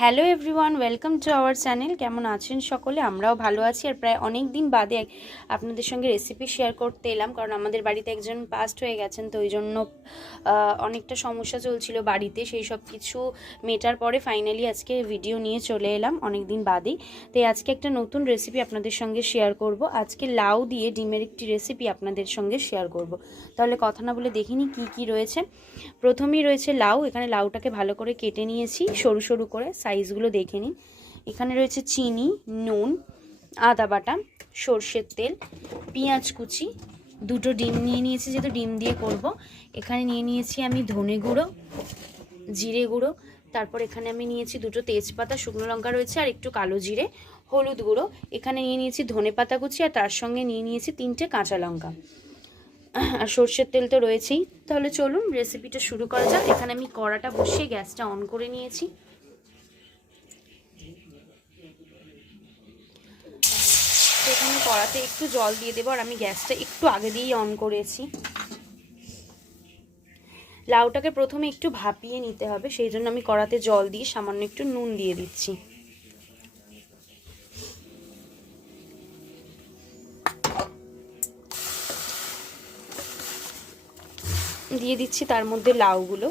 Hello everyone, welcome to our channel. কেমন আছেন সকলে? আমরাও ভালো আছি। আর প্রায় অনেক দিন বাদে আপনাদের সঙ্গে রেসিপি শেয়ার করতে এলাম, কারণ আমাদের বাড়িতে একজন পাস্ট হয়ে গেছেন, তো ওই জন্য অনেকটা সমস্যা চলছিল বাড়িতে। সেই সব কিছু মেটার পরে ফাইনালি আজকে ভিডিও নিয়ে চলে এলাম অনেক দিন বাদেই। তাই আজকে একটা নতুন রেসিপি আপনাদের সঙ্গে শেয়ার করব। আজকে লাউ দিয়ে ডিমের একটি রেসিপি আপনাদের সঙ্গে শেয়ার করব। তাহলে কথা না বলে দেখিনি কি কি রয়েছে। প্রথমেই রয়েছে লাউ। এখানে লাউটাকে ভালো করে কেটে নিয়েছি সরু সরু করে, সাইজগুলো দেখে নিন। এখানে রয়েছে চিনি, নুন, আদা বাটা, সর্ষের তেল, পেঁয়াজ কুচি, দুটো ডিম নিয়ে নিয়েছি যেহেতু ডিম দিয়ে করব। এখানে নিয়ে নিয়েছি আমি ধনে গুঁড়ো, জিরে গুঁড়ো, তারপর এখানে আমি নিয়েছি দুটো তেজপাতা, শুকনো লঙ্কা রয়েছে আর একটু কালো জিরে, হলুদ গুঁড়ো। এখানে নিয়ে নিয়েছি ধনে পাতা কুচি আর তার সঙ্গে নিয়ে নিয়েছি 3টে কাঁচা লঙ্কা, আর সর্ষের তেল তো রয়েছেই। তাহলে চলুন রেসিপিটা শুরু করা যাক। এখানে আমি কড়াটা বসিয়ে গ্যাসটা অন করে নিয়েছি। তো এখানে কড়াতে একটু জল দিয়ে দেবো, আর আমি গ্যাসটা একটু আগে দিয়েই অন করেছি। লাউটাকে প্রথমে একটু ভাপিয়ে নিতে হবে, সেই জন্য আমি কড়াতে জল দিয়ে সামান্য একটু নুন দিয়ে দিচ্ছি। দিয়ে দিচ্ছি তার মধ্যে লাউগুলো।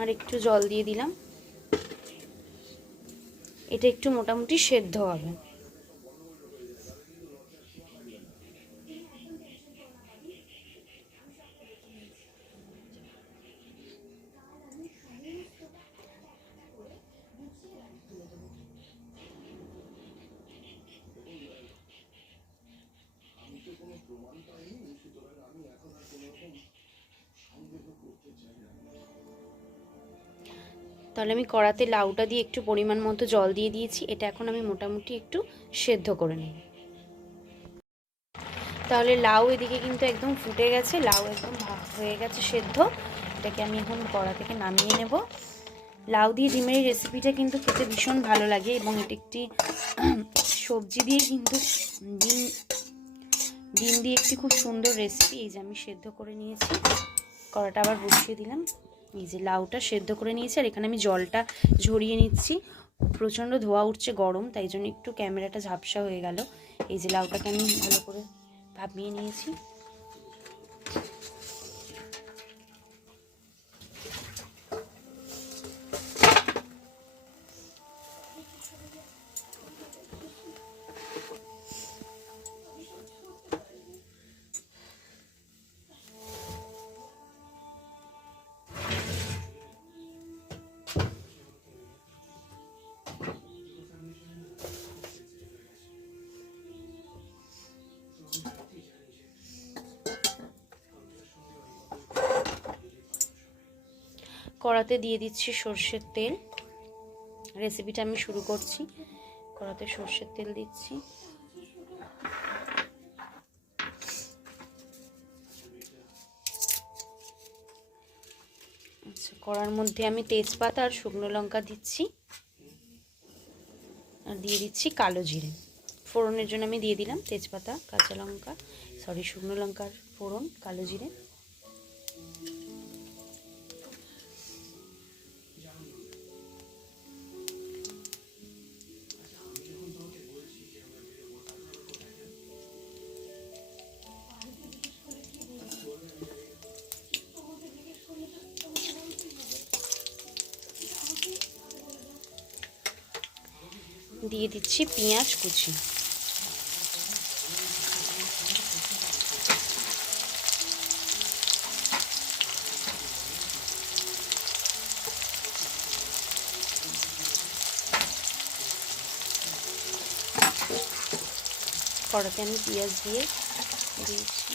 আর একটু জল দিয়ে দিলাম। এটা একটু মোটামুটি সেদ্ধ হবে। তাহলে আমি কড়াতে লাউটা দিয়ে একটু পরিমাণ মতো জল দিয়ে দিয়েছি। এটা এখন আমি মোটামুটি একটু সেদ্ধ করে নিই। তাহলে লাউ এদিকে কিন্তু একদম ফুটে গেছে, লাউ একদম হয়ে গেছে সেদ্ধ। এটাকে আমি এখন কড়া থেকে নামিয়ে নেব। লাউ দিয়ে ডিমের রেসিপিটা কিন্তু খেতে ভীষণ ভালো লাগে, এবং এটি একটি সবজি দিয়ে কিন্তু ডিম দিয়ে একটি খুব সুন্দর রেসিপি। এই যে আমি সেদ্ধ করে নিয়েছি, কড়াটা আবার বসিয়ে দিলাম। এই যে লাউটা সেদ্ধ করে নিয়েছি, আর এখানে আমি জলটা ঝরিয়ে নিচ্ছি। প্রচণ্ড ধোয়া উঠছে, গরম, তাই জন্য একটু ক্যামেরাটা ঝাপসা হয়ে গেল। এই যে লাউটাকে আমি ভালো করে ভাপিয়ে নিয়েছি। কড়াতে দিয়ে দিচ্ছি সর্ষের তেল। রেসিপিটা আমি শুরু করছি। কড়াতে সর্ষের তেল দিচ্ছি। আচ্ছা, কড়ার মধ্যে আমি তেজপাতা আর শুকনো লঙ্কা দিচ্ছি, আর দিয়ে দিচ্ছি কালো জিরে। ফোড়নের জন্য আমি দিয়ে দিলাম তেজপাতা, কাঁচা লঙ্কা, শুকনো লঙ্কার ফোড়ন, কালো জিরে। দিয়ে দিচ্ছি পেঁয়াজ কুচি। কড়াতে আমি পেঁয়াজ দিয়ে দিয়েছি।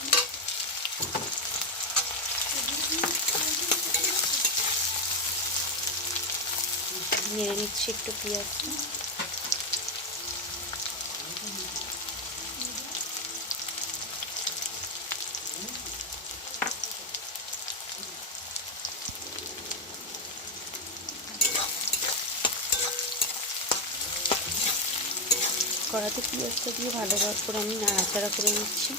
নেড়ে নিচ্ছি একটু পেঁয়াজটা। কড়াতে পেঁয়াজটা দিয়ে ভালো করে আমি নাড়াচাড়া করে নিচ্ছি।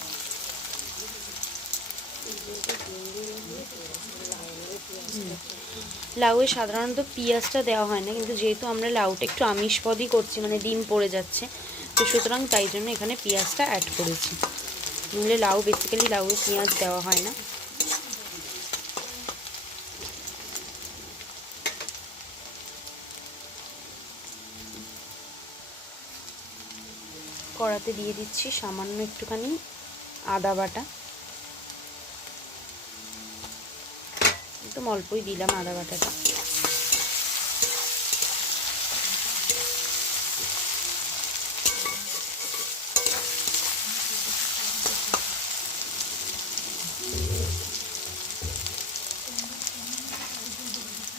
লাউয়ে সাধারণত পেঁয়াজটা দেওয়া হয় না, কিন্তু যেহেতু আমরা লাউটা একটু আমিষপদই করছি, মানে ডিম পড়ে যাচ্ছে, তো সুতরাং তাই জন্য এখানে পেঁয়াজটা অ্যাড করেছি। নইলে লাউ বেসিক্যালি লাউয়ে পেঁয়াজ দেওয়া হয় না। কড়াতে দিয়ে দিচ্ছি সামান্য একটুখানি আদা বাটা, একদম অল্পই দিলাম আদা বাটাটা।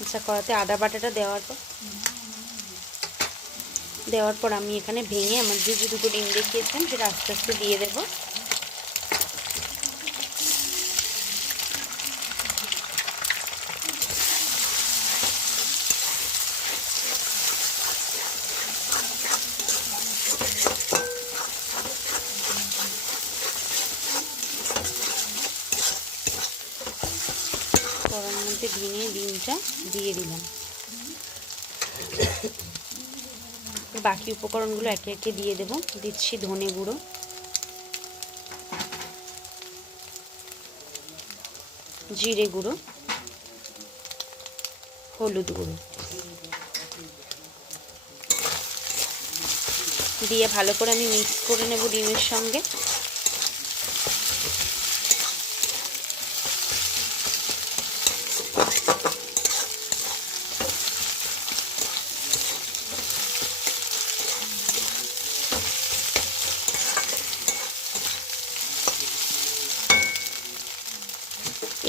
আচ্ছা, কড়াতে আদা বাটাটা দেওয়ার পর আমি এখানে ভেঙে আমার যে দুটো ডিম দেখিয়েছিলাম সেটা আস্তে আস্তে দিয়ে দেবো। কড়ার মধ্যে ভেঙে ডিমটা দিয়ে দিলাম। বাকি উপকরণগুলো একে একে দিয়ে দেব। দিচ্ছি ধনে গুঁড়ো, জিরে গুঁড়ো, হলুদ গুঁড়ো দিয়ে ভালো করে আমি মিক্স করে নেব ডিমের সঙ্গে।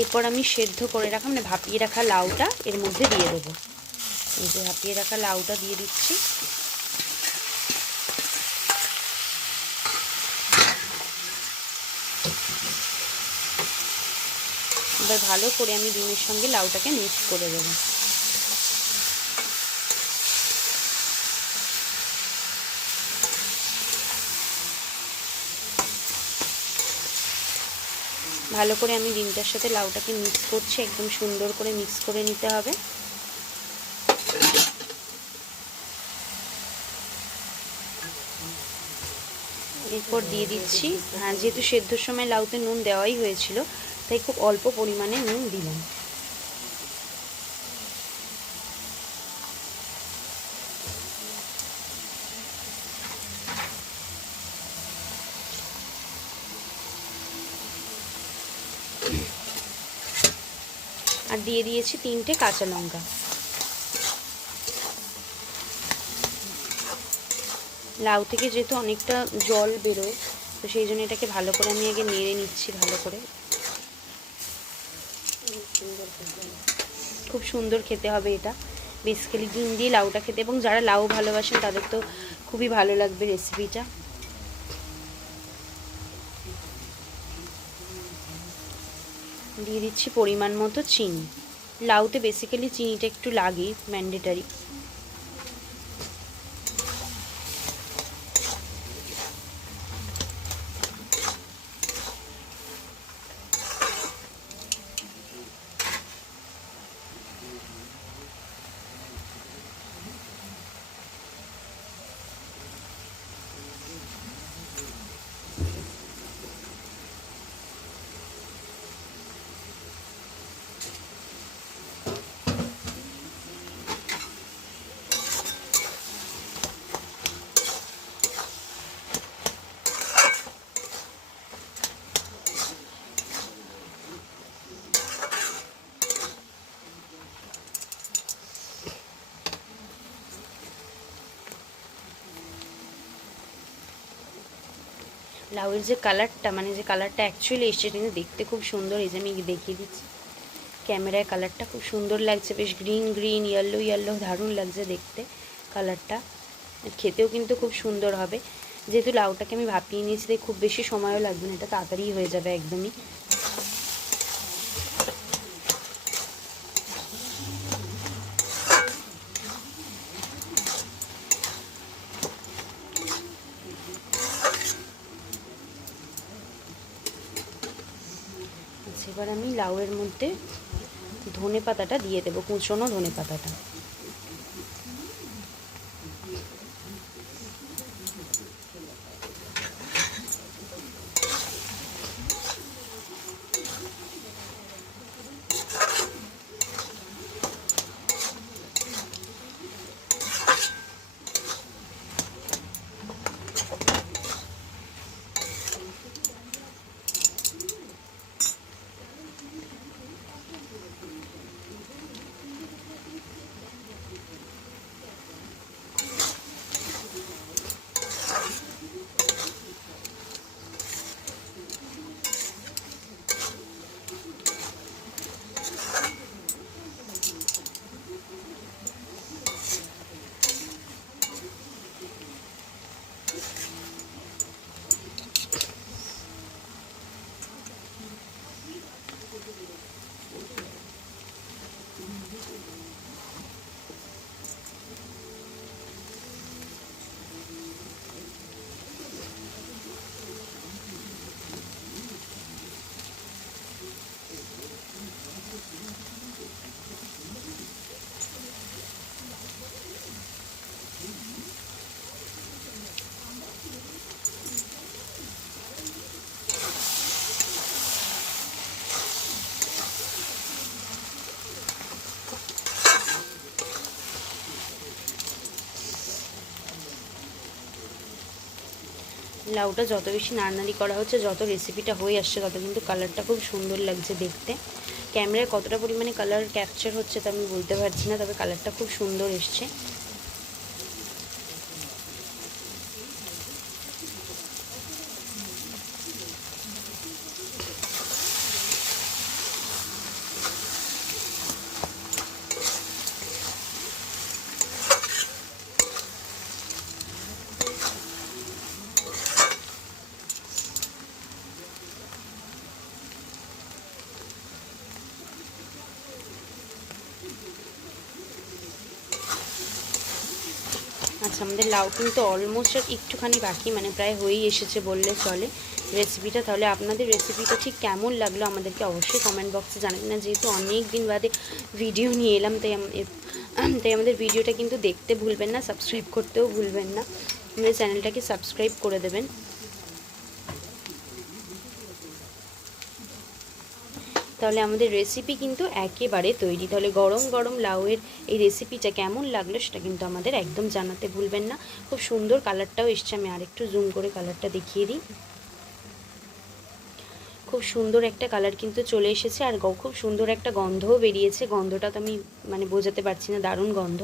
এরপর আমি সেদ্ধ করে রাখা, মানে ভাপিয়ে রাখা লাউটা এর মধ্যে দিয়ে দেবো। এই যে ভাপিয়ে রাখা লাউটা দিয়ে দিচ্ছি। এবার ভালো করে আমি ডিমের সঙ্গে লাউটাকে মিক্স করে দেবো। ভালো করে আমি ডিমটার সাথে লাউটাকে মিক্স করছি, একদম সুন্দর করে মিক্স করে নিতে হবে। এরপর দিয়ে দিচ্ছি, যেহেতু সেদ্ধর সময় লাউতে নুন দেওয়াই হয়েছিল, তাই খুব অল্প পরিমাণে নুন দিলাম। আর দিয়ে দিয়েছি 3টে কাঁচা লঙ্কা। লাউ থেকে যেহেতু অনেকটা জল বেরোয়, তো সেই জন্য এটাকে ভালো করে আমি আগে নেড়ে নিচ্ছি ভালো করে। খুব সুন্দর খেতে হবে এটা, বেসিক্যালি ডিম দিয়ে লাউটা খেতে, এবং যারা লাউ ভালোবাসেন তাদের তো খুবই ভালো লাগবে রেসিপিটা। দিয়ে দিচ্ছি পরিমাণ মতো চিনি। লাউতে বেসিক্যালি চিনিটা একটু লাগে, ম্যান্ডেটারি। লাউয়ের যে কালারটা, মানে যে কালারটা অ্যাকচুয়ালি এসছে, কিন্তু দেখতে খুব সুন্দর। এই যে আমি দেখিয়ে দিচ্ছি ক্যামেরায়, কালারটা খুব সুন্দর লাগছে, বেশ গ্রিন গ্রিন, ইয়েলো ইয়েলো, দারুণ লাগছে দেখতে কালারটা। খেতেও কিন্তু খুব সুন্দর হবে। যেহেতু লাউটাকে আমি ভাপিয়ে নিয়েছি, তাই খুব বেশি সময়ও লাগবে না, এটা তাড়াতাড়ি হয়ে যাবে একদমই। আচ্ছা, এবার আমি লাউয়ের মধ্যে ধনে পাতাটা দিয়ে দেবো, কুচনো ধনে পাতাটা। লাউটা যত বেশি নাড়ানাড়ি করা হচ্ছে, যত রেসিপিটা হয়ে আসছে, তত কিন্তু কালারটা খুব সুন্দর লাগছে দেখতে। ক্যামেরায় কতটা পরিমাণে কালার ক্যাপচার হচ্ছে তা আমি বলতে পারছি না, তবে কালারটা খুব সুন্দর এসছে। আচ্ছা, আমাদের লাউ কিন্তু অলমোস্ট আর একটুখানি বাকি, মানে প্রায় হয়েই এসেছে বললে চলে রেসিপিটা। তাহলে আপনাদের রেসিপিটা ঠিক কেমন লাগলো আমাদেরকে অবশ্যই কমেন্ট বক্সে জানাবেন। না, যেহেতু অনেক দিন বাদে ভিডিও নিয়ে এলাম, তাই আমাদের ভিডিওটা কিন্তু দেখতে ভুলবেন না, সাবস্ক্রাইব করতেও ভুলবেন না। আমাদের চ্যানেলটাকে সাবস্ক্রাইব করে দেবেন। তাহলে আমাদের রেসিপি কিন্তু একেবারে তৈরি। তাহলে গরম গরম লাউয়ের এই রেসিপিটা কেমন লাগলো সেটা কিন্তু আমাদের একদম জানাতে ভুলবেন না। খুব সুন্দর কালারটাও এসছে, আমি আরেকটু জুম করে কালারটা দেখিয়ে দিই। খুব সুন্দর একটা কালার কিন্তু চলে এসেছে, আর খুব সুন্দর একটা গন্ধও বেরিয়েছে। গন্ধটা তো আমি মানে বোঝাতে পারছি না, দারুণ গন্ধ।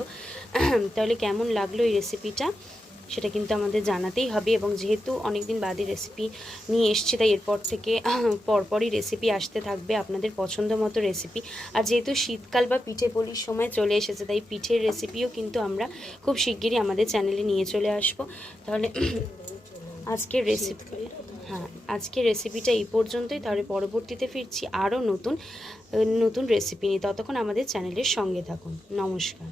তাহলে কেমন লাগলো এই রেসিপিটা সেটা কিন্তু আমাদের জানাতেই হবে। এবং যেহেতু অনেক দিন বাদে রেসিপি নিয়ে এসছি, তাই এরপর থেকে পরপরই রেসিপি আসতে থাকবে, আপনাদের পছন্দ মতো রেসিপি। আর যেহেতু শীতকাল বা পিঠে পুলির সময় চলে এসেছে, তাই পিঠের রেসিপিও কিন্তু আমরা খুব শিগগিরই আমাদের চ্যানেলে নিয়ে চলে আসব। তাহলে আজকের রেসিপি, হ্যাঁ, আজকের রেসিপিটা এই পর্যন্তই। তাহলে পরবর্তীতে ফিরছি আরও নতুন নতুন রেসিপি নিয়ে। ততক্ষণ আমাদের চ্যানেলের সঙ্গে থাকুন। নমস্কার।